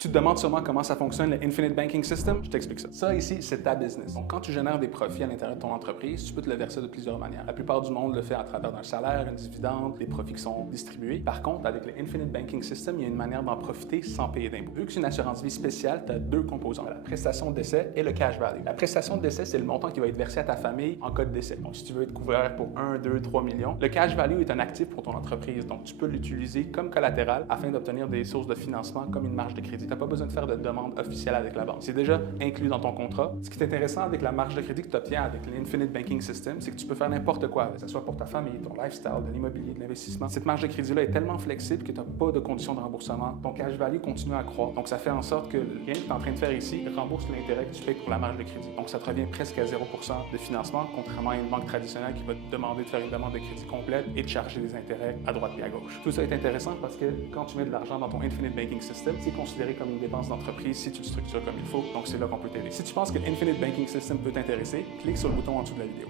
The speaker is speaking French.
Tu te demandes sûrement comment ça fonctionne le Infinite Banking System? Je t'explique ça. Ça ici, c'est ta business. Donc, quand tu génères des profits à l'intérieur de ton entreprise, tu peux te le verser de plusieurs manières. La plupart du monde le fait à travers d'un salaire, un dividende, des profits qui sont distribués. Par contre, avec le Infinite Banking System, il y a une manière d'en profiter sans payer d'impôts. Vu que c'est une assurance vie spéciale, tu as deux composants, la prestation de décès et le cash value. La prestation de décès, c'est le montant qui va être versé à ta famille en cas de décès. Donc, si tu veux être couvert pour 1, 2, 3 millions, le cash value est un actif pour ton entreprise. Donc, tu peux l'utiliser comme collatéral afin d'obtenir des sources de financement comme une marge de crédit. Tu n'as pas besoin de faire de demande officielle avec la banque. C'est déjà inclus dans ton contrat. Ce qui est intéressant avec la marge de crédit que tu obtiens avec l'Infinite Banking System, c'est que tu peux faire n'importe quoi, que ce soit pour ta famille, ton lifestyle, de l'immobilier, de l'investissement. Cette marge de crédit-là est tellement flexible que tu n'as pas de conditions de remboursement. Ton cash value continue à croître. Donc, ça fait en sorte que rien que tu es en train de faire ici rembourse l'intérêt que tu payes pour la marge de crédit. Donc, ça te revient presque à 0% de financement, contrairement à une banque traditionnelle qui va te demander de faire une demande de crédit complète et de charger des intérêts à droite et à gauche. Tout ça est intéressant parce que quand tu mets de l'argent dans ton Infinite Banking System, c'est considéré comme une dépense d'entreprise si tu le structures comme il faut. Donc, c'est là qu'on peut t'aider. Si tu penses que l'Infinite Banking System peut t'intéresser, clique sur le bouton en dessous de la vidéo.